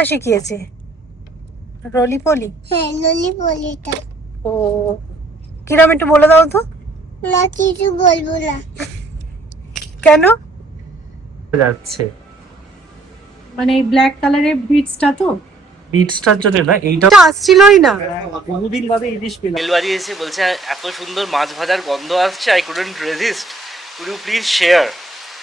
কোনটা শিখিয়েছে? রলি পলি? হ্যাঁ, ললি পলিটা। ও, কিরম একটু বলে দাও তো। না, কিছু বলবো না। কেন? যাচ্ছে মানে এই ব্ল্যাক কালারের বিটসটা তো? বিটসটার জন্য না, এইটা আসছিলই না। বহুদিন বাদে ইলিশ পেলাম। বেল বাজিয়েছে, বলছে এত সুন্দর মাছ ভাজার গন্ধ আসছে, I couldn't resist, could you please share.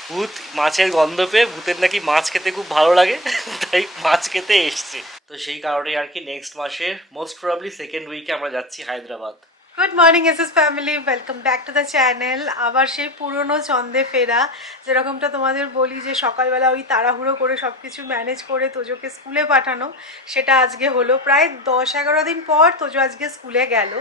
ভূত মাছের গন্ধ পেয়ে, ভূতের নাকি মাছ খেতে খুব ভালো লাগে, তাই মাছ খেতে এসছে। তো সেই কারণে আর কি নেক্সট মাসের মোস্ট প্রবাবলি সেকেন্ড উইকে আমরা যাচ্ছি Hyderabad. Good morning SS family, welcome back to the channel. আবার সেই পুরনো ছন্দে ফেরা, যেরকমটা তোমাদের বলি যে সকালবেলা ওই তাড়াহুড়ো করে সব কিছু ম্যানেজ করে তোজোকে স্কুলে পাঠানো, সেটা আজকে হলো। প্রায় 10-11 দিন পর তোজো আজকে স্কুলে গেল।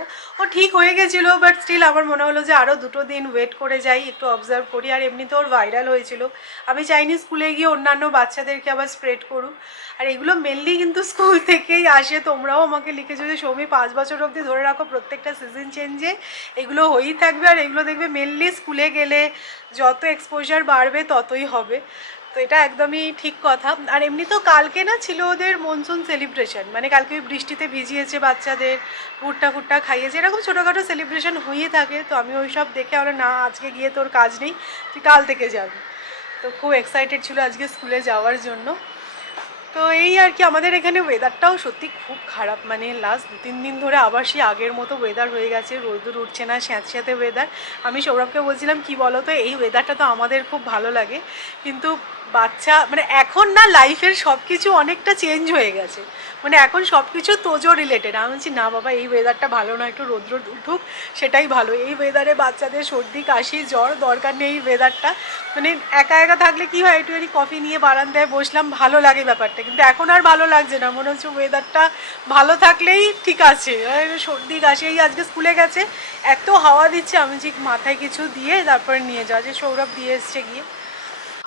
ও ঠিক হয়ে গেছিলো, বাট স্টিল আমার মনে হলো যে আরও 2 দিন ওয়েট করে যাই, একটু অবজার্ভ করি। আর এমনিতে ওর ভাইরাল হয়েছিল, আমি চাইনি স্কুলে গিয়ে অন্যান্য বাচ্চাদেরকে আবার স্প্রেড করুক। আর এগুলো মেনলি কিন্তু স্কুল থেকেই আসে। তোমরাও আমাকে লিখেছো যে সৌমি 5 বছর অবধি ধরে রাখো, প্রত্যেকটা সিজন চেঞ্জে এগুলো হয়েই থাকবে। আর এগুলো দেখবে মেনলি স্কুলে গেলে যত এক্সপোজার বাড়বে ততই হবে। তো এটা একদমই ঠিক কথা। আর এমনি তো কালকে না ছিল ওদের মনসুন সেলিব্রেশন, মানে কালকে বৃষ্টিতে ভিজিয়েছে বাচ্চাদের, ভুট্টা ফুট্টা খাইয়েছে, এরকম ছোটোখাটো সেলিব্রেশন হয়েই থাকে। তো আমি ওই সব দেখে আমরা না, আজকে গিয়ে তোর কাজ নেই, তুই কাল থেকে যাবি। তো খুব এক্সাইটেড ছিল আজকে স্কুলে যাওয়ার জন্য। তো এই আর কি, আমাদের এখানে ওয়েদারটাও সত্যি খুব খারাপ। মানে লাস্ট 2-3 দিন ধরে আবার সেই আগের মতো ওয়েদার হয়ে গেছে, রোদ্দুর উঠছে না, স্যাঁতস্যাঁতে ওয়েদার। আমি সৌরভকে বলছিলাম কি বলো তো, এই ওয়েদারটা তো আমাদের খুব ভালো লাগে, কিন্তু বাচ্চা মানে এখন না লাইফের সব কিছু অনেকটা চেঞ্জ হয়ে গেছে। মানে এখন সব কিছু তোজো রিলেটেড। আমি বলছি না বাবা, এই ওয়েদারটা ভালো না, একটু রৌদ্র উঠুক, সেটাই ভালো। এই ওয়েদারে বাচ্চাদের সর্দি কাশি জ্বর, দরকার নেই এই ওয়েদারটা। মানে একা একা থাকলে কি হয়, একটুখানি কফি নিয়ে বারান্দায় বসলাম, ভালো লাগে ব্যাপারটা। কিন্তু এখন আর ভালো লাগছে না, মনে হচ্ছে ওয়েদারটা ভালো থাকলেই ঠিক আছে। সর্দি কাশি, এই আজকে স্কুলে গেছে, এত হাওয়া দিচ্ছে, আমি ঠিক মাথায় কিছু দিয়ে তারপরে নিয়ে যাওয়া, যে সৌরভ দিয়ে এসছে গিয়ে।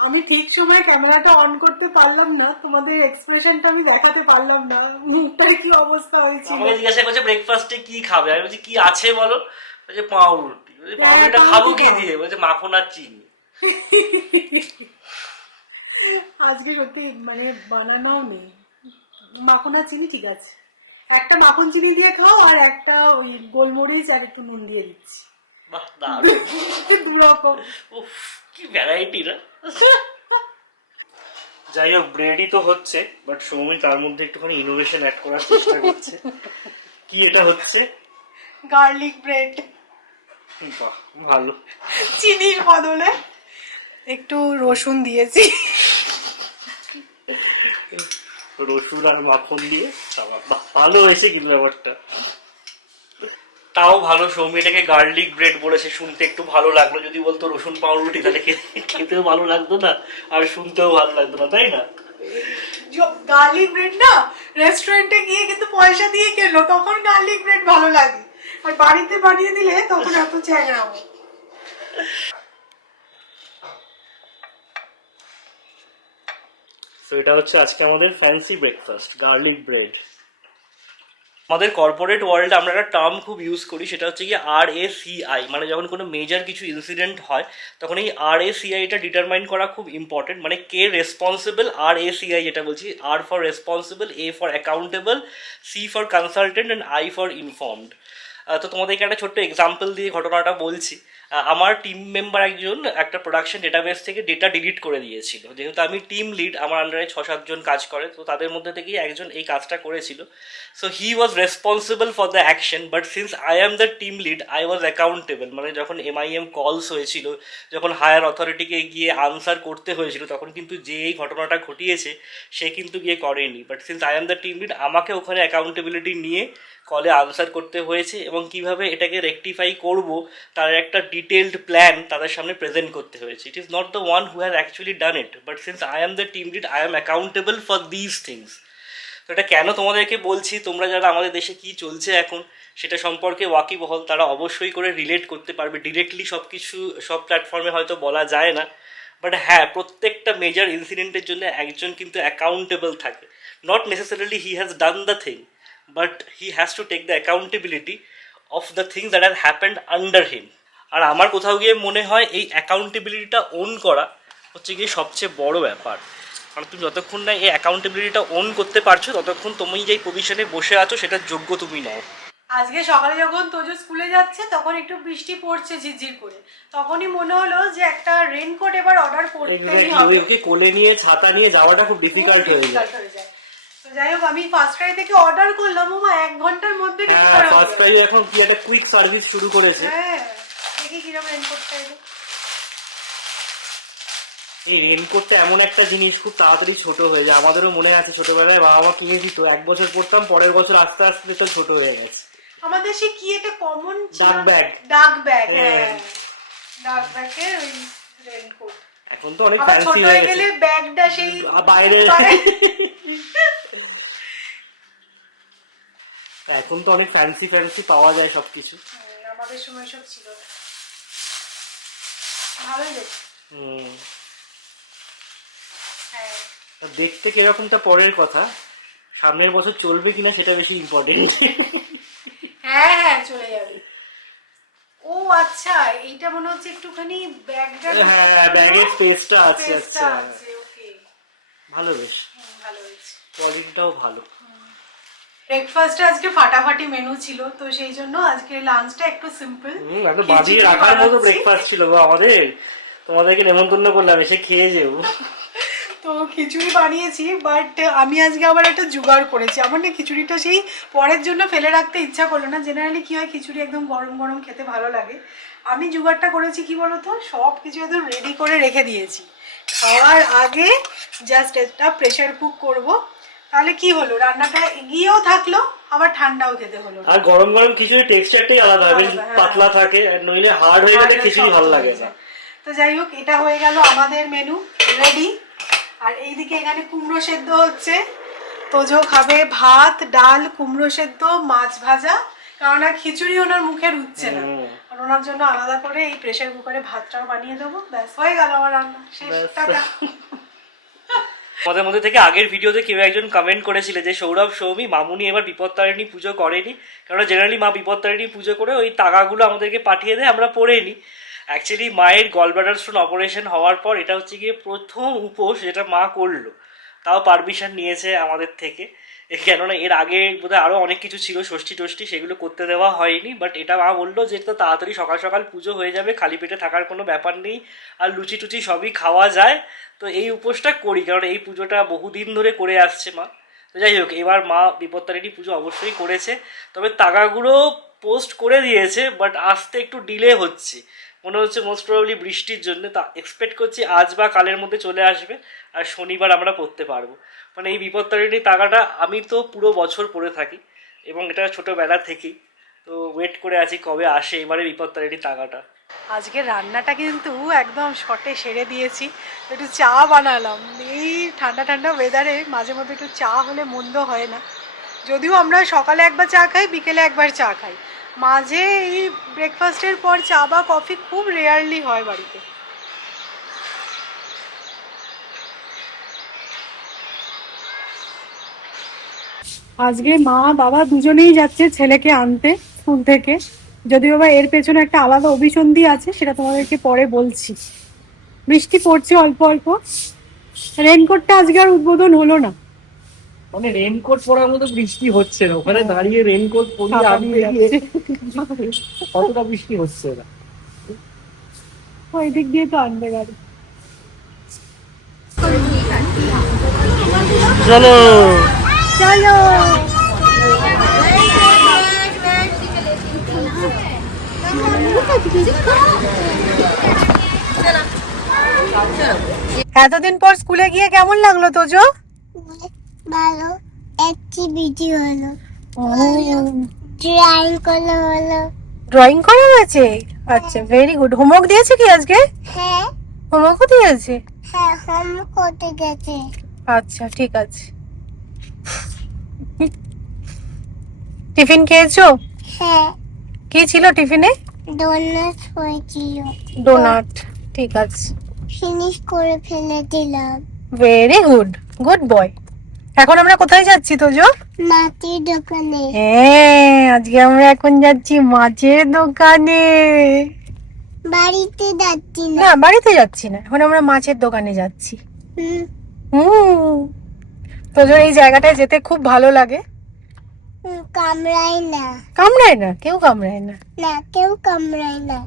আমি ঠিক সময় ক্যামেরাটা অন করতে পারলাম না, তোমাদের এক্সপ্রেশনটা আমি দেখাতে পারলাম না, মুখটার কি অবস্থা হয়েছিল। আমাকে জিজ্ঞাসা করছে ব্রেকফাস্টে কি খাবে, আমি বলছি কি আছে বলো, বলছে পাউরুটি। বলছি পাউরুটিটা খাবো কি দিয়ে, বলছে মাখন আর চিনি। আজকে সত্যি মানে বানানোও নেই, মাখন আর চিনি ঠিক আছে, একটা মাখন চিনি দিয়ে খাও, আর একটা ওই গোলমরিচ আর একটু নুন দিয়ে দিচ্ছি, বাহ দারুণ, দু রকম। উফ কি ভ্যারাইটি না। যাই হোক, ব্রেডই তো হচ্ছে, বাট সৌমি তার মধ্যে একটুখানি ইনোভেশন অ্যাড করার চেষ্টা করছে। কি এটা হচ্ছে? Garlic bread. বাহ ভালো। চিনির বদলে একটু রসুন দিয়েছি। রসুন আর মাখন দিয়ে, বাহ ভালো হয়েছে কিন্তু ব্যাপারটা। তাও ভালো, সৌমি এটাকে গার্লিক ব্রেড বলেছে, শুনতে একটু ভালো লাগলো। যদি বলতো রসুন পাউরুটি, তাহলে খেতেও ভালো লাগতো না আর শুনতেও ভালো লাগতো না, তাই না? গার্লিক ব্রেড না রেস্টুরেন্টে গিয়ে কিন্তু পয়সা দিয়ে কেনো, তখন গার্লিক ব্রেড ভালো লাগে, আর বাড়িতে বানিয়ে দিলে তখন এত চ্যাংড়া হয়। তো এটা হচ্ছে আজকে আমাদের ফ্যান্সি ব্রেকফাস্ট, গার্লিক ব্রেড। আমাদের কর্পোরেট ওয়ার্ল্ডে আমরা একটা টার্ম খুব ইউজ করি, সেটা হচ্ছে কি RACI, মানে যখন কোনো মেজর কিছু ইনসিডেন্ট হয় তখন এই RACIটা ডিটারমাইন করা খুব ইম্পর্টেন্ট। মানে কে রেসপন্সিবল, RACI যেটা বলছি, R for responsible, A for accountable, C for consultant and I for informed. তো তোমাদেরকে একটা ছোট্ট এক্সাম্পল দিয়ে ঘটনাটা বলছি। আমার টিম মেম্বার একজন একটা প্রোডাকশন ডেটাবেস থেকে ডেটা ডিলিট করে দিয়েছিল। যেহেতু আমি টিম লিড, আমার আন্ডারে 6-7 জন কাজ করে, তো তাদের মধ্যে থেকেই একজন এই কাজটা করেছিল। So he was responsible for the action, but since I am the team lead, I was accountable. মানে যখন MIM কলস হয়েছিল, যখন হায়ার অথরিটিকে গিয়ে আনসার করতে হয়েছিল, তখন কিন্তু যে এই ঘটনাটা ঘটিয়েছে সে কিন্তু গিয়ে করেনি। But since I am the team lead, আমাকে ওখানে অ্যাকাউন্টেবিলিটি নিয়ে কলে আনসার করতে হয়েছে, এবং কিভাবে এটাকে রেকটিফাই করব তার একটা ডিটেলড প্ল্যান তাদের সামনে প্রেজেন্ট করতে হয়েছে। It is not the one who has actually done it, but since I am the team lead, I am accountable for this things. তো এটা কেন তোমাদেরকে বলছি, তোমরা যারা আমাদের দেশে কি চলছে এখন সেটা সম্পর্কে ওয়াকিবহল, তারা অবশ্যই করে রিলেট করতে পারবে। ডিরেক্টলি সব কিছু সব প্ল্যাটফর্মে হয়তো বলা যায় না, বাট হ্যাঁ, প্রত্যেকটা মেজর ইনসিডেন্টের জন্য একজন কিন্তু অ্যাকাউন্টেবল থাকে। Not necessarily he has done the thing, but he has to take the accountability of the things that have happened under him. আর আমার কোথাও গিয়ে মনে হয় এই অ্যাকাউন্টেবিলিটিটা ওন করা হচ্ছে গিয়ে সবচেয়ে বড় ব্যাপার। কারণ তুমি যতক্ষণ না এই অ্যাকাউন্টেবিলিটিটা অন করতে পারছো ততক্ষণ তুমি যেই পজিশনে বসে আছো সেটার যোগ্য তুমি নও। আজকে সকালে যখন তোজো স্কুলে যাচ্ছে তখন একটু বৃষ্টি পড়ছে ঝিরঝির করে, তখনই মনে হলো যে একটা রেইনকোট এবার অর্ডার করতেই হবে। ওকে কোলে নিয়ে ছাতা নিয়ে যাওয়াটা খুব ডিফিকাল্ট হয়ে যায়। তো যাই হোক আমি ফার্স্ট ক্রাই থেকে অর্ডার করলাম, ওমা 1 ঘন্টার মধ্যে ফার্স্ট ক্রাই এখন কি একটা কুইক সার্ভিস শুরু করেছে। হ্যাঁ দেখি কিরকম রেইনকোটটা এলো। এই রেইনকোটটা এমন একটা জিনিস খুব তাড়াতাড়ি ছোট হয়ে যায়। আমাদেরও মনে আছে ছোটবেলায় বাবা মা কিনে দিত, 1 বছর পরতাম, পরের বছর আস্তে আস্তে তো ছোট হয়ে গেছে। আমাদের সে কি একটা কমন ডাক ব্যাগ, হ্যাঁ ডাক ব্যাগে ওই রেইনকোট। এখন তো অনেক ফ্যান্সি হয়ে গেছে, ব্যাগটা সেই বাইরে। এখন তো অনেক ফ্যান্সি ফ্যান্সি পাওয়া যায় সবকিছু। আমাদের সময় সব ছিল না। ভালোই দেখতে। হ্যাঁ দেখতে কিরকমটা পরের কথা, সামনের বছর চলবে কিনা সেটা বেশি ইম্পর্টেন্ট। হ্যাঁ হ্যাঁ চলে যাবে। ও আচ্ছা এইটা মনে হচ্ছে একটুখানি ব্যাগটা, হ্যাঁ ব্যাগের স্পেসটা আছে। আচ্ছা ওকে ভালো, বেশ ভালো হয়েছে, কোয়ালিটিটাও ভালো। ব্রেকফাস্টে আজকে ফাটাফাটি মেনু ছিল, তো সেই জন্য আজকে লাঞ্চটা একটু সিম্পল। একটু বাজিয়ে রাখার মতো ব্রেকফাস্ট ছিল গো আমাদের, তোমাদেরকে নেমন্তন্ন করলাম এসে খেয়ে যাও। তো খিচুড়ি বানিয়েছি, বাট আমি আজকে আবার একটা জোগাড় করেছি। আমার না খিচুড়িটা সেই পরের জন্য ফেলে রাখতে ইচ্ছা করলো না। জেনারেলি কি হয়, খিচুড়ি একদম গরম গরম খেতে ভালো লাগে। আমি জোগাড়টা করেছি কি বলতো, সব কিছু একদম রেডি করে রেখে দিয়েছি। খাওয়ার আগে জাস্ট একটা প্রেসার কুক করব, তাহলে কি হলো, রান্নাটা এগিয়েও থাকলো আবার ঠান্ডাও খেতে হলো। আর গরম গরম খিচুড়ি টেক্সচারটাই আলাদা হবে, পাতলা থাকে, আর নইলে হার্ড হয়ে গেলে খিচুড়ি ভালো লাগে না। তো যাই হোক, এটা হয়ে গেল আমাদের মেনু রেডি। আর এইদিকে এখানে কুমড়ো সেদ্ধ হচ্ছে, তোজো খাবে ভাত ডাল কুমড়ো সেদ্ধ মাছ ভাজা, কারণ আর খিচুড়ি ওনার মুখে রুচ্ছে না, আর ওনার জন্য আলাদা করে এই প্রেসার কুকারে ভাতটাও বানিয়ে দেবো। ব্যাস হয়ে গেল আমার রান্না শেষ, টাটা। আমাদের মধ্যে থেকে আগের ভিডিওতে কেউ একজন কমেন্ট করেছিল যে সৌরভ সৌমি মামুনি এবার বিপত্তারিণী পুজো করেনি, কারণ জেনারেলি মা বিপত্তারিণী পুজো করে ওই টাকাগুলো আমাদেরকে পাঠিয়ে দেয়, আমরা পড়ে নিই। অ্যাকচুয়ালি মায়ের গলব্লাডার স্টোন অপারেশন হওয়ার পর এটা হচ্ছে গিয়ে প্রথম উপোস যেটা মা করলো, তাও পারমিশন নিয়েছে আমাদের থেকে, কেননা এর আগে বোধহয় আরও অনেক কিছু ছিল ষষ্ঠী টষ্ঠী, সেগুলো করতে দেওয়া হয়নি। বাট এটা মা বললো যে তো তাড়াতাড়ি সকাল সকাল পুজো হয়ে যাবে, খালি পেটে থাকার কোনো ব্যাপার নেই, আর লুচি টুচি সবই খাওয়া যায়, তো এই উপোসটা করি, কারণ এই পুজোটা বহুদিন ধরে করে আসছে মা। তো যাই হোক, এবার মা বিপত্তারিণী পুজো অবশ্যই করেছে, তবে তাগাগুলো পোস্ট করে দিয়েছে, বাট আসতে একটু ডিলে হচ্ছে, মনে হচ্ছে মোস্ট প্রবাবলি বৃষ্টির জন্য। তা এক্সপেক্ট করছি আজ বা কালের মধ্যে চলে আসবে, আর শনিবার আমরা পড়তে পারবো। মানে এই বিপত্তারিণী তাগাটা আমি তো পুরো বছর পড়ে থাকি, এবং এটা ছোটোবেলা থেকেই, তো ওয়েট করে আছি কবে আসে এবারে বিপত্তারিণী তাগাটা। আজকে রান্নাটা কিন্তু একদম শর্টে সেরে দিয়েছি, একটু চা বানালাম। এই ঠান্ডা ঠান্ডা ওয়েদারে মাঝে মধ্যে একটু চা হলে মন্দ হয় না, যদিও আমরা সকালে একবার চা খাই বিকেলে একবার চা খাই, মাঝে এই ব্রেকফাস্টের পর চা বা কফি খুব রেয়ারলি হয় বাড়িতে। আজকে মা বাবা দুজনেই যাচ্ছে ছেলেকে আনতে স্কুল থেকে, যদিও বা এর পেছনে একটা আলাদা অভিসন্ধি আছে, সেটা তোমাদেরকে পরে বলছি। বৃষ্টি পড়ছে অল্প অল্প, রেনকোটটা আজকে আর উদ্বোধন হলো না, মানে রেনকোট পরার মতো বৃষ্টি হচ্ছে না, ওখানে দাঁড়িয়ে রেনকোট পরিয়ে আমি এগিয়ে কতটা বৃষ্টি হচ্ছে না। ওই দিক দিয়ে তো আনবে গাড়ি। চলো চলো এতদিন পর স্কুলে গিয়ে কেমন লাগলো তোজো? ভালো, অ্যাক্টিভিটি হলো, ড্রয়িং করা হলো। ড্রয়িং করা হয়েছে, আচ্ছা ভেরি গুড। হোমওয়ার্ক দিয়েছে কি আজকে? হ্যাঁ হোমওয়ার্কও দিয়েছে, হ্যাঁ হোমওয়ার্ক করতে গেছে। আচ্ছা ঠিক আছে। টিফিন খেয়েছো? হ্যাঁ কি ছিল টিফিনে? ডোনাট হয়েছিল, ডোনাট, ঠিক আছে, ফিনিশ করে ফেলে দিলাম। Very good, good boy. এখন আমরা কোথায় যাচ্ছি তোজো? মাটির দোকানে। হ্যাঁ আজকে আমরা এখন যাচ্ছি মাছের দোকানে। বাড়িতে যাচ্ছি না। না বাড়িতে যাচ্ছি না, এখন আমরা মাছের দোকানে যাচ্ছি। হুম, তোজোর এই জায়গাটায় যেতে খুব ভালো লাগে। কামড়ায় না। কামড়ায় না, কেউ কামড়ায় না। না, কেউ কামড়ায় না।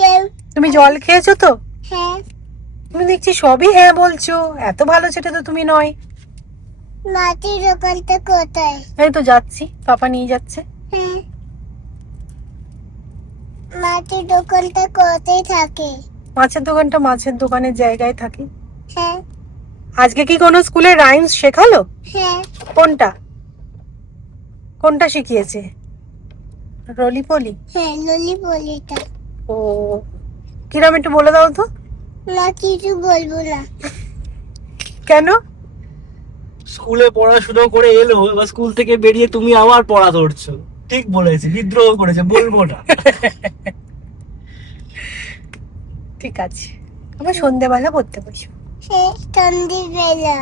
কেউ। তুমি জল খেয়েছো তো? হ্যাঁ। তুমি দেখছি সবই হ্যাঁ বলছো, এত ভালো ছেলে তো তুমি নয়। মাটির দোকানটা কোথায়? এই তো যাচ্ছি, পাপা নিয়ে যাচ্ছে। হ্যাঁ। মাটির দোকানটা কোথায় থাকে? মাছের দোকানটা মাছের দোকানের জায়গায় থাকে। হ্যাঁ। আজকে কি কোনো স্কুলে রাইমস শেখালো? হ্যাঁ। কোনটা? কোনটা শিখিয়েছে? রলি পলি? হ্যাঁ, ললি বলিটা। ও, কিরম একটু বলে দাও তো। না, কিছু বলবো না। কেন? স্কুলে পড়াশুনো করে এলো, এবার স্কুল থেকে বেরিয়ে তুমি আবার পড়া ধরছো। ঠিক বলেছে, বিদ্রোহ করেছে, বলবো না। ঠিক আছে, আমরা সন্ধ্যেবেলা পড়তে বসবো। সে সন্ধ্যেবেলা।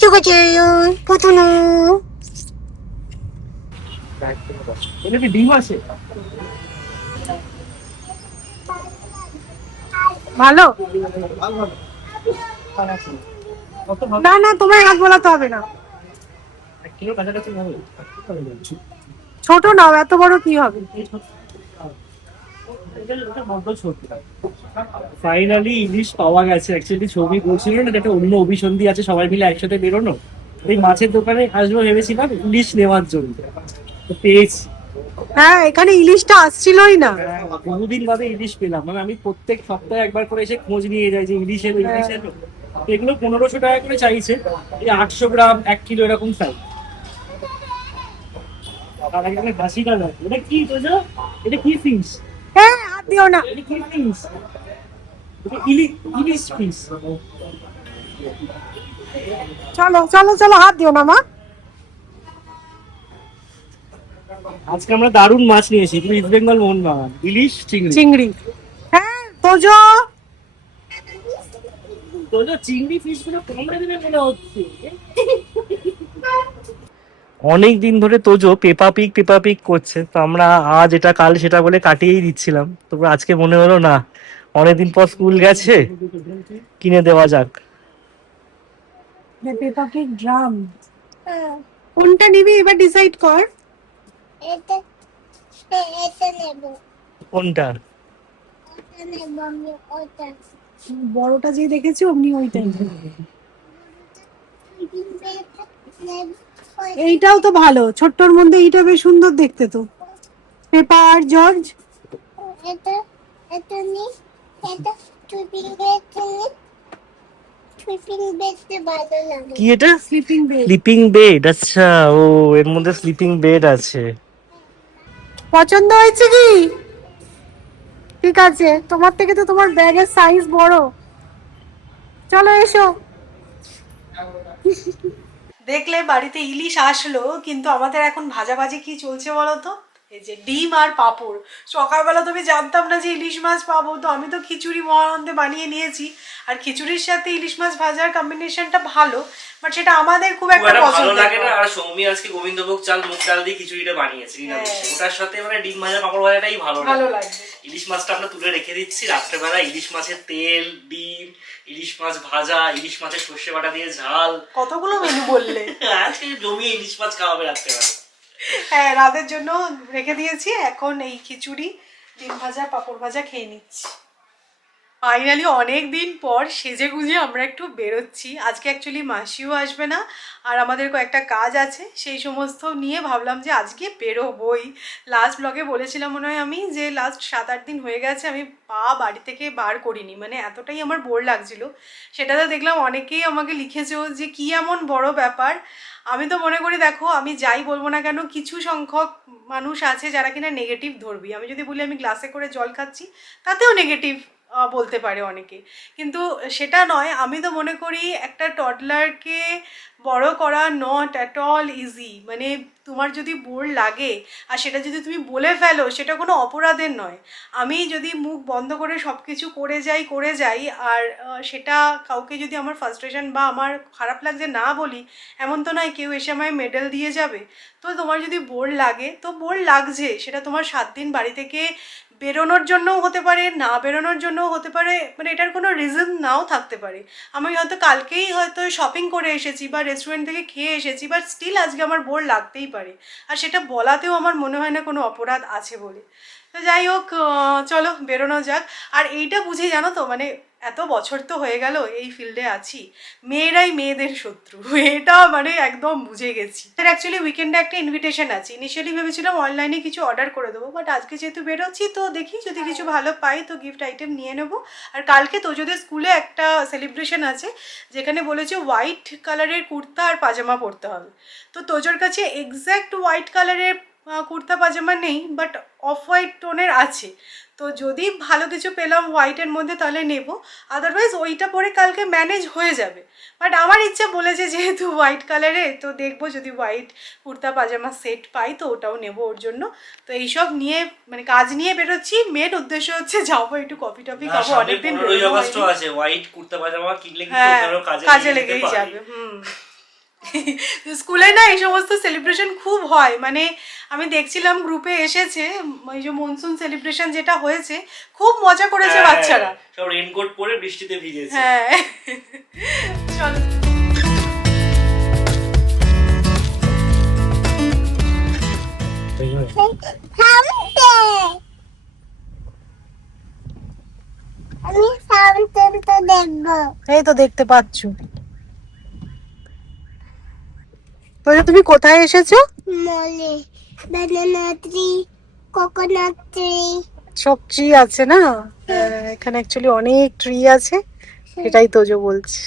ঠিক আছে, পছন্দ। এটা কি ডিম আছে? ভালো না, না তোমার হাত বলাতে হবে না। ছোট নাও, এত বড় কি হবে? ফাইনালি ইলিশ পাওয়া গেছে। অ্যাকচুয়ালি ছবি বলছিল না, একটা অন্য অভিসন্ধি আছে সবাই মিলে একসাথে বেরোনো। এই মাছের দোকানে আসবো ভেবেছিলাম ইলিশ নেওয়ার জন্য, তো পেয়েছি। হ্যাঁ, এখানে ইলিশটা আসছিলই না। বহুদিন বাদে ইলিশ পেলাম। মানে আমি প্রত্যেক সপ্তাহে একবার করে এসে খোঁজ নিয়ে যাই যে ইলিশ এলো, ইলিশ এলো। তো এগুলো 1500 টাকা করে চাইছে, এই 800 গ্রাম 1 কিলো এরকম চাই। আর এখানে হাসি কাজ আছে। এটা কি তোজো? এটা কি ফিশ? হ্যাঁ, হাত দিও না। এটা কি ফিশ? এটা ইলিশ ফিশ। চলো চলো চলো, হাত দিও না মা। আজকে আমরা দারুণ মাছ নিয়েছি, ইস্ট বেঙ্গল মোহনবাগান ইলিশ চিংড়ি। চিংড়ি। হ্যাঁ তোজো। তোজো চিংড়ি ফিশ গুলো কামড়ে দিলে মনে হচ্ছে। অনেক দিন ধরে তোজো পেপা পিক করছে, তো আমরা আজ এটা কাল সেটা বলে কাটিয়েই দিচ্ছিলাম। তবে আজকে মনে হলো না, অনেকদিন পর স্কুল গেছে, কিনে দেওয়া যাক। পেপাকে ড্রাম হ্যাঁ, কোনটা নিবি এবার ডিসাইড কর। এটা এটা নেব। কোনটা? ওটা নেব আমি, ওটা। বড়টা যে দেখেছি অমনি ওইটাই। নেব। এইটাও তো ভালো, ছোট্টর মধ্যে এইটা বেশ সুন্দর দেখতে তো। Paper George. এটা এটা নি। এটা টুপিং বেড নি। টুপিং বেডতে ভালো লাগে। কি এটা? Sleeping bed. স্লিপিং বেড, আচ্ছা। ও, এর মধ্যে স্লিপিং বেড আছে। পছন্দ হয়েছে কি? ঠিক আছে, তোমার থেকে তো তোমার ব্যাগের সাইজ বড়। চলো এসো। দেখলে বাড়িতে ইলিশ আসলো, কিন্তু আমাদের এখন ভাজাভাজি কি চলছে বলো তো? এই যে ডিম আর পাঁপড়। সকালবেলা তো আমি জানতাম না যে ইলিশ মাছ পাবো, তো আমি তো খিচুড়ি মহানন্দে বানিয়ে নিয়েছি। আর খিচুড়ির সাথে ইলিশ মাছ ভাজার কম্বিনেশনটা ভালো, বাট সেটা আমাদের খুব একটা ভালো পছন্দ লাগে না। আর সৌমি আজকে গোবিন্দভোগ চাল মুগ ডাল দিয়ে খিচুড়িটা বানিয়েছে নিরামিষে। ওটার সাথে মানে ডিম ভাজা পাঁপড় ভাজাটাই ভালো ভালো লাগে। লাগবে। ইলিশ মাছটা আমরা তুলে রেখে দিচ্ছি, রাত্রেবেলা ইলিশ মাছের তেল, ডিম, ইলিশ মাছ ভাজা, ইলিশ মাছের সর্ষে বাটা দিয়ে ঝাল। কতগুলো মেনু বললে। আজকে জমিয়ে ইলিশ মাছ খাওয়াবে রাত্রেবেলা। হ্যাঁ, রাতের জন্য রেখে দিয়েছি। এখন এই খিচুড়ি, ডিম ভাজা, পাঁপড় ভাজা খেয়ে নিচ্ছি। ফাইনালি অনেক দিন পর সেজে গুজে আমরা একটু বেরোচ্ছি। আজকে অ্যাকচুয়ালি মাসিও আসবে না, আর আমাদের কয়েকটা কাজ আছে, সেই সমস্ত নিয়ে ভাবলাম যে আজকে বেরোবই। লাস্ট ব্লগে বলেছিলাম মনে হয় আমি, যে লাস্ট 7-8 দিন হয়ে গেছে আমি পা বাড়ি থেকে বার করিনি, মানে এতটাই আমার বোর লাগছিল। সেটাতে দেখলাম অনেকেই আমাকে লিখেছো যে কী এমন বড় ব্যাপার। আমি তো মনে করি, দেখো আমি যাই বলবো না কেন, কিছু সংখ্যক মানুষ আছে যারা কিনা নেগেটিভ ধরবি। আমি যদি বলি আমি গ্লাসে করে জল খাচ্ছি, তাতেও নেগেটিভ বলতে পারে অনেকে। কিন্তু সেটা নয়, আমি তো মনে করি একটা টডলারকে বড় করা নট অ্যাট অল ইজি। মানে তোমার যদি বোর লাগে আর সেটা যদি তুমি বলে ফেলো, সেটা কোনো অপরাধের নয়। আমি যদি মুখ বন্ধ করে সব কিছু করে যাই আর সেটা কাউকে যদি আমার ফ্রাস্ট্রেশন বা আমার খারাপ লাগছে না বলি, এমন তো নয় কেউ এসে আমায় মেডেল দিয়ে যাবে। তো তোমার যদি বোর লাগে তো বোর লাগছে, সেটা তোমার 7 দিন বাড়ি থেকে বেরোনোর জন্যও হতে পারে, না বেরোনোর জন্যও হতে পারে, মানে এটার কোনো রিজন নাও থাকতে পারে। আমি হয়তো কালকেই হয়তো শপিং করে এসেছি বা রেস্টুরেন্ট থেকে খেয়ে এসেছি, বাট স্টিল আজকে আমার বোর লাগতেই পারে, আর সেটা বলাতেও আমার মনে হয় না কোনো অপরাধ আছে বলে। তো যাই হোক, চলো বেরোনো যাক। আর এইটা বুঝে জানো তো, মানে এত বছর তো হয়ে গেল এই ফিল্ডে আছি, মেয়েরাই মেয়েদের শত্রু, এটা মানে একদম বুঝে গেছি। অ্যাকচুয়ালি উইকেন্ডে একটা ইনভিটেশন আছে, ইনিশিয়ালি ভেবেছিলাম অনলাইনে কিছু অর্ডার করে দেবো, বাট আজকে যেহেতু বেরোচ্ছি তো দেখি যদি কিছু ভালো পাই তো গিফট আইটেম নিয়ে নেবো। আর কালকে তোজোদের স্কুলে একটা সেলিব্রেশন আছে, যেখানে বলেছে হোয়াইট কালারের কুর্তা আর পাজামা পরতে হবে। তো তোজোর কাছে এক্স্যাক্ট হোয়াইট কালারের কুর্তা পাজামা নেই, বাট অফ হোয়াইট টোনের আছে। তো যদি ভালো কিছু পেলাম হোয়াইটের মধ্যে তাহলে নেব, আদারওয়াইজ ওইটা পরে কালকে ম্যানেজ হয়ে যাবে। বাট আমার ইচ্ছা বলেছে যেহেতু হোয়াইট কালারে, তো দেখবো যদি হোয়াইট কুর্তা পাজামা সেট পাই তো ওটাও নেব ওর জন্য। তো এইসব নিয়ে মানে কাজ নিয়ে বেরোচ্ছি, মেন উদ্দেশ্য হচ্ছে যাবো একটু কফি টফি খাবো, অনেকদিন আছে হোয়াইট কুর্তা পাজামা কিনলে হ্যাঁ কাজে লেগেই যাবে। স্কুলে না এই সমস্ত সেলিব্রেশন খুব হয়, মানে আমি দেখছিলাম গ্রুপে এসেছে ওই যে মনসুন সেলিব্রেশন যেটা হয়েছে, খুব মজা করেছে বাচ্চারা, সব রেইনকোট পরে বৃষ্টিতে ভিজেছে। হ্যাঁ চলো আমি ফাউন্টেন তো দেখবো। এই তো দেখতে পাচ্ছ। তো তুমি কোথায় এসেছো? মলে ব্যানানা ট্রি, কোকোনাট ট্রি, সব ট্রি আছে না? এখানে অ্যাকচুয়ালি অনেক ট্রি আছে, এটাই তোজো বলছে।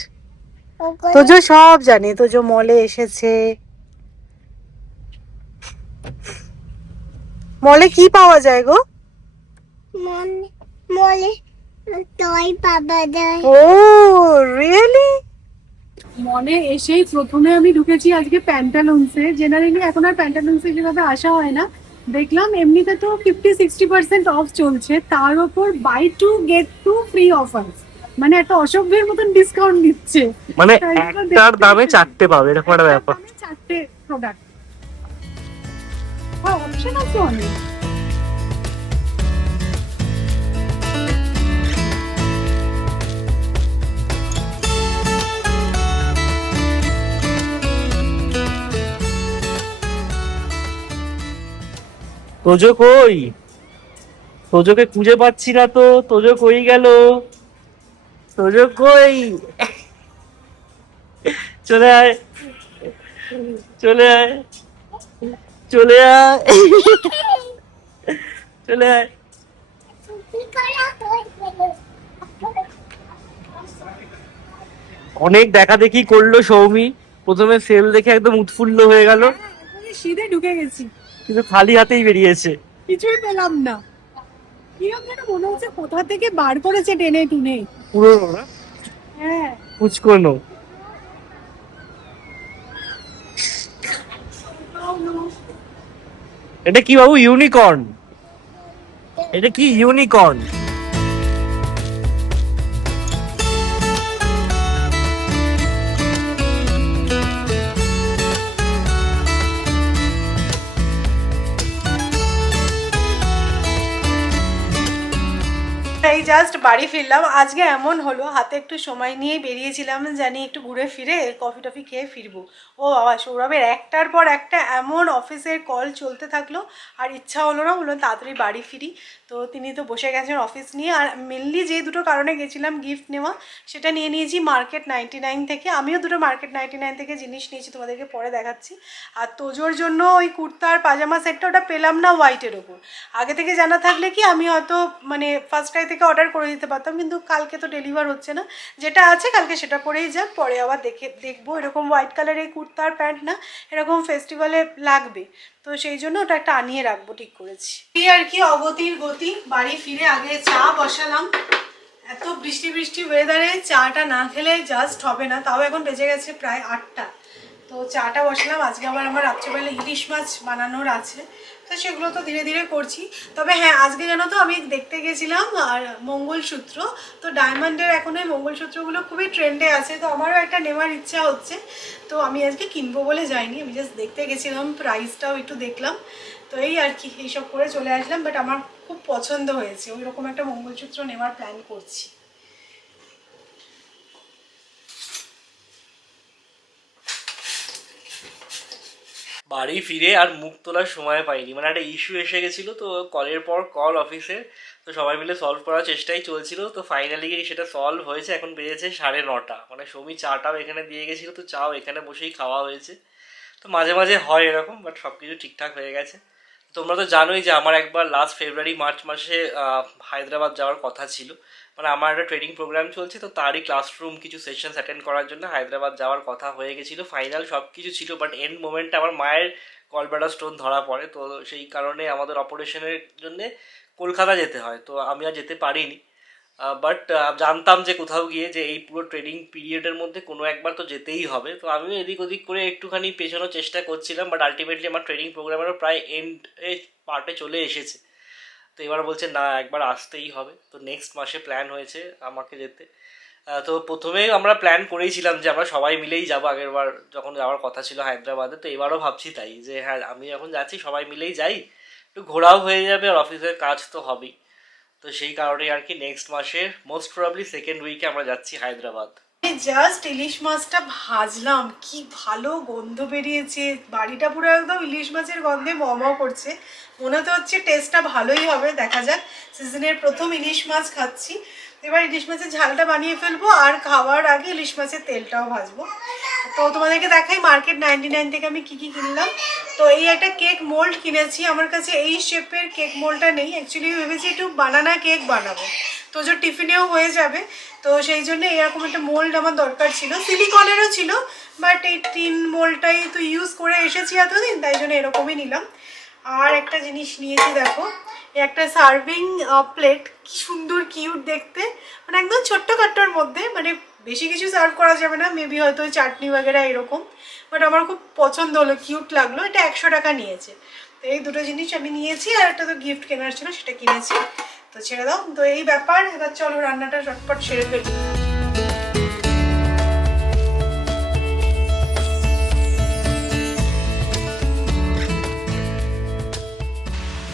তোজো সব জানে, তোজো মলে এসেছে। মলে কি পাওয়া যায় গো? মলে টয় পাওয়া যায়। ও রিয়েলি? মলে এসেই প্রথমে আমি ঢুকেছি আজকে প্যান্টালুন্সে। জেনারেলি এখন আর প্যান্টালুন্সে যেভাবে আসা হয় না, দেখলাম এমনিতে তো 50-60% অফ চলছে, তার উপর buy two get two free offer, মানে একটা অসভ্যের মতন ডিসকাউন্ট দিচ্ছে, মানে একটার দামে চারটে পাবে, এরকম একটা ব্যাপার। চারটে প্রোডাক্ট অপশন আছে অনেক। তোজো কই? তোজোকে খুঁজে পাচ্ছি না তো, তোজো কই গেল? তোজো কই? চলে আয়, চলে আয়, চলে আয়, চলে আয়। অনেক দেখা দেখি করলো সৌমি, প্রথমে সেল দেখে একদম উৎফুল্ল হয়ে গেল, শীতে ঢুকে গেছি, কিন্তু খালি হাতেই বেরিয়েছে, কিছুই পেলাম না। কিরকম যেন মনে হচ্ছে কোথা থেকে বার করেছে টেনে টুনে। পুরোনো না? হ্যাঁ কুচকোনো। এটা কি বাবু? ইউনিকর্ন? এটা কি ইউনিকর্ন? এই জাস্ট বাড়ি ফিরলাম। আজকে এমন হলো হাতে একটু সময় নিয়ে বেরিয়েছিলাম, জানি একটু ঘুরে ফিরে কফি টফি খেয়ে ফিরবো। ও বাবা, সৌরভের একটার পর একটা এমন অফিসের কল চলতে থাকলো, আর ইচ্ছা হলো না, বললো তাড়াতাড়ি বাড়ি ফিরি। তো তিনি তো বসে গেছেন অফিস নিয়ে। আর মেনলি যে দুটো কারণে গেছিলাম গিফট নেওয়া, সেটা নিয়ে নিয়েছি মার্কেট 99 থেকে। আমিও দুটো মার্কেট 99 থেকে জিনিস নিয়েছি, তোমাদেরকে পরে দেখাচ্ছি। আর তোজোর জন্য ওই কুর্তা আর পাজামা সেটটা, ওটা পেলাম না হোয়াইটের ওপর। আগে থেকে জানা থাকলে কি আমি হয়তো মানে ফার্স্ট ক্রাই থেকে অর্ডার করে দিতে পারতাম, কিন্তু কালকে তো ডেলিভার হচ্ছে না, যেটা আছে কালকে সেটা পরেই যাক, পরে আবার দেখবো। এরকম হোয়াইট কালারের কুর্তা আর প্যান্ট না, এরকম ফেস্টিভ্যালে লাগবে, তো সেই জন্য ওটা একটা আনিয়ে রাখবো ঠিক করেছি। এই আর কি অগতির গতি। বাড়ি ফিরে আগে চা বসালাম, এত বৃষ্টি বৃষ্টি ওয়েদারে চাটা না খেলে জাস্ট হবে না। তাও এখন বেজে গেছে প্রায় 8টা, তো তো চাটা বসালাম। আজকে আবার আমার রাত্রেবেলা ইলিশ মাছ বানানোর আছে, তো সেগুলো তো ধীরে ধীরে করছি। তবে হ্যাঁ, আজকে জানো তো আমি দেখতে গেছিলাম আর মঙ্গলসূত্র, তো ডায়মন্ডের এখন ওই মঙ্গলসূত্রগুলো খুবই ট্রেন্ডে আছে, তো আমারও একটা নেওয়ার ইচ্ছা হচ্ছে। তো আমি আজকে কিনবো বলে যাইনি, আমি জাস্ট দেখতে গেছিলাম, প্রাইসটাও একটু দেখলাম, তো এই আর কি, এইসব করে চলে আসলাম। বাট আমার খুব পছন্দ হয়েছে, ওই রকম একটা মঙ্গলসূত্র নেওয়ার প্ল্যান করছি। বাড়ি ফিরে আর মুখ তোলার সময় পাইনি, মানে একটা ইস্যু এসে গেছিলো, তো কলের পর কল অফিসে, তো সবাই মিলে সলভ করার চেষ্টাই চলছিল। তো ফাইনালি সেটা সলভ হয়েছে। এখন বেজেছে 9:30, মানে সৌমি চাটাও এখানে দিয়ে গেছিলো, তো চাও এখানে বসেই খাওয়া হয়েছে। তো মাঝে মাঝে হয় এরকম, বাট সব কিছু ঠিকঠাক হয়ে গেছে। তোমরা তো জানোই যে আমার একবার লাস্ট ফেব্রুয়ারি মার্চ মাসে হায়দ্রাবাদ যাওয়ার কথা ছিল। মানে আমার একটা ট্রেনিং প্রোগ্রাম চলছে, তো তারই ক্লাসরুম কিছু সেশনস অ্যাটেন্ড করার জন্য হায়দ্রাবাদ যাওয়ার কথা হয়ে গেছিলো, ফাইনাল সব কিছু ছিল। বাট এন্ড মোমেন্টে আমার মায়ের গলব্লাডার স্টোন ধরা পড়ে, তো সেই কারণে আমাদের অপারেশনের জন্যে কলকাতা যেতে হয়, তো আমি আর যেতে পারিনি। বাট জানতাম যে কোথাও গিয়ে যে এই পুরো ট্রেনিং পিরিয়ডের মধ্যে কোনো একবার তো যেতেই হবে, তো আমিও এদিক ওদিক করে একটুখানি পেছানোর চেষ্টা করছিলাম। বাট আলটিমেটলি আমার ট্রেনিং প্রোগ্রামেরও প্রায় এন্ড পার্টে চলে এসেছে, তো এবার বলছে না একবার আসতেই হবে। তো নেক্সট মাসে প্ল্যান হয়েছে আমাকে যেতে। তো প্রথমেই আমরা প্ল্যান করেইছিলাম যে আমরা সবাই মিলেই যাবো, আগেরবার যখন যাওয়ার কথা ছিল হায়দ্রাবাদে, তো এবারও ভাবছি তাই যে হ্যাঁ আমি যখন যাচ্ছি সবাই মিলেই যাই, একটু ঘোরাও হয়ে যাবে আর অফিসের কাজ তো হবেই। তো সেই কারণেই আর কি নেক্সট মাসের মোস্ট প্রবাবলি সেকেন্ড উইকে আমরা যাচ্ছি হায়দ্রাবাদ। জাস্ট ইলিশ মাছটা ভাজলাম, কি ভালো গন্ধ বেরিয়েছে, বাড়িটা পুরো একদম ইলিশ মাছের গন্ধে ম করছে। মনে তো হচ্ছে টেস্টটা ভালোই হবে, দেখা যাক। সিজনের প্রথম ইলিশ মাছ খাচ্ছি, এবার ইলিশ মাছের ঝালটা বানিয়ে ফেলবো, আর খাওয়ার আগে ইলিশ মাছের তেলটাও ভাজবো। তো তোমাদেরকে দেখাই মার্কেট 99 থেকে আমি কি কি কিনলাম। তো এই একটা কেক মোল্ড কিনেছি, আমার কাছে এই শেপের কেক মোল্ডটা নেই, অ্যাকচুয়ালি ভেবেছি একটু বানানা কেক বানাবো, তো যে টিফিনেও হয়ে যাবে, তো সেই জন্য এরকম একটা মোল্ড আমার দরকার ছিল। সিলিকনেরও ছিল, বাট এই টিন মোল্ডটাই তো ইউজ করে এসেছি এতদিন, তাই জন্য এরকমই নিলাম। আর একটা জিনিস নিয়েছি, দেখো একটা সার্ভিং প্লেট, কি সুন্দর কিউট দেখতে, মানে একদম ছোট্ট কাট্টোর মধ্যে, মানে বেশি কিছু সার্ভ করা যাবে না, মেবি হয়তো ওই চাটনি বাগেরা এরকম, বাট আমার খুব পছন্দ হলো, কিউট লাগলো। এটা 100 টাকা নিয়েছে। তো এই দুটো জিনিস আমি নিয়েছি, আর একটা তো গিফট কেনার ছিল সেটা কিনেছি। তো ছেড়ে দাও, তো এই ব্যাপার। এবার চলো রান্নাটা চটপট সেরে ফেলি।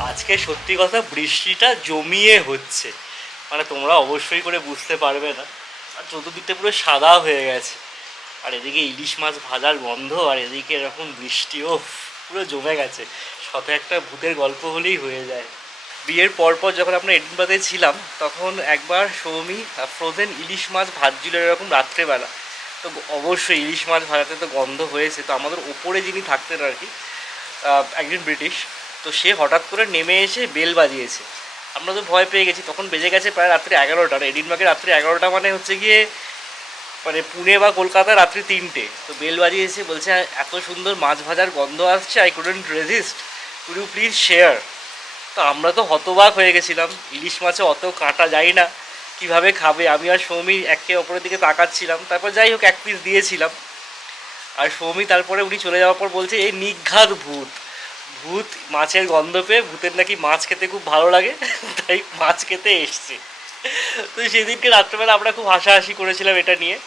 আজকে সত্যি কথা বৃষ্টিটা জমিয়ে হচ্ছে, মানে তোমরা অবশ্যই করে বুঝতে পারবে না। আর চতুর্দিকটা পুরো সাদা হয়ে গেছে, আর এদিকে ইলিশ মাছ ভাজার গন্ধ, আর এদিকে এরকম বৃষ্টিও পুরো জমে গেছে। সাথে একটা ভূতের গল্প হলেই হয়ে যায়। বিয়ের পরপর যখন আমরা এডিনবার্গে ছিলাম, তখন একবার সৌমি ফ্রোজেন ইলিশ মাছ ভাজছিল এরকম রাত্রেবেলা। তো অবশ্যই ইলিশ মাছ ভাজাতে তো গন্ধ হয়েছে। তো আমাদের ওপরে যিনি থাকতেন আর কি, একজন ব্রিটিশ, তো সে হঠাৎ করে নেমে এসে বেল বাজিয়েছে। আমরা তো ভয় পেয়ে গেছি, তখন বেজে গেছে প্রায় রাত্রি 11টা। এডিনবার্গে রাত্রি 11টা মানে হচ্ছে গিয়ে মানে পুনে বা কলকাতা রাত্রি 3টে। তো বেল বাজিয়েছে, বলছে এত সুন্দর মাছ ভাজার গন্ধ আসছে, I couldn't resist, could you please share. তো আমরা তো হতবাক হয়ে গেছিলাম, ইলিশ মাছে অত কাঁটা যায় না, কিভাবে খাবে। আমি আর সৌমি একে অপরের দিকে তাকাচ্ছিলাম, তারপর যাই হোক 1 পিস দিয়েছিলাম। আর সৌমি তারপরে উনি চলে যাওয়ার পর বলছে এই নিঘাত ভূত, ভূত মাছের গন্ধ পেয়ে, ভূতের নাকি মাছ খেতে খুব ভালো লাগে, তাই মাছ খেতে এসছে। তো সেদিনকে রাত্রেবেলা আমরা খুব হাসাহাসি করেছিলাম এটা নিয়ে।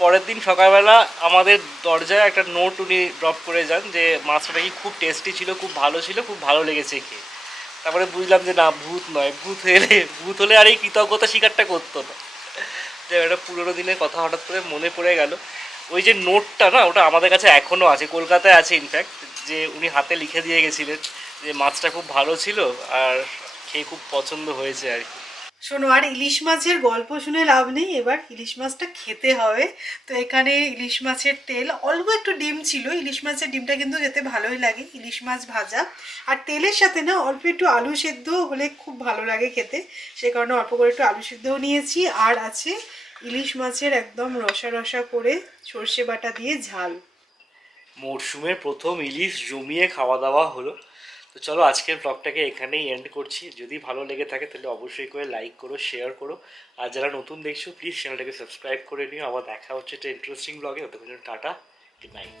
পরের দিন সকালবেলা আমাদের দরজায় একটা নোট উনি ড্রপ করে যান যে মাছটা নাকি খুব টেস্টি ছিল, খুব ভালো ছিল, খুব ভালো লেগেছে খেয়ে। তারপরে বুঝলাম যে না, ভূত নয়, ভূত হলে আর এই কৃতজ্ঞতা স্বীকারটা করতো না। যে একটা পুরোনো দিনের কথা হঠাৎ করে মনে পড়ে গেল। ওই যে নোটটা না, ওটা আমাদের কাছে এখনও আছে, কলকাতায় আছে ইনফ্যাক্ট, যে উনি হাতে লিখে দিয়ে গেছিলেন যে মাছটা খুব ভালো ছিল আর খেয়ে খুব পছন্দ হয়েছে আর কি। শোনো, আর ইলিশ মাছের গল্প শুনে লাভ নেই, এবার ইলিশ মাছটা খেতে হবে। তো এখানে ইলিশ মাছের তেল, অল্প একটু ডিম ছিল, ইলিশ মাছের ডিমটা কিন্তু খেতে ভালোই লাগে, ইলিশ মাছ ভাজা, আর তেলের সাথে না অল্প একটু আলু সেদ্ধ হলে খুব ভালো লাগে খেতে, সে কারণে অল্প করে একটু আলু সেদ্ধও নিয়েছি। আর আছে ইলিশ মাছের একদম রসা রসা করে সর্ষে বাটা দিয়ে ঝাল। মরশুমের প্রথম ইলিশ জমিয়ে খাওয়া দাওয়া হলো। তো চলো আজকের ব্লগটাকে এখানেই এন্ড করছি। যদি ভালো লেগে থাকে তাহলে অবশ্যই করে লাইক করো, শেয়ার করো, আর যারা নতুন দেখছো প্লিজ চ্যানেলটাকে সাবস্ক্রাইব করে নিও। আবার দেখা হচ্ছে একটা ইন্টারেস্টিং ব্লগে। ততক্ষণ টাটা, গুড নাইট।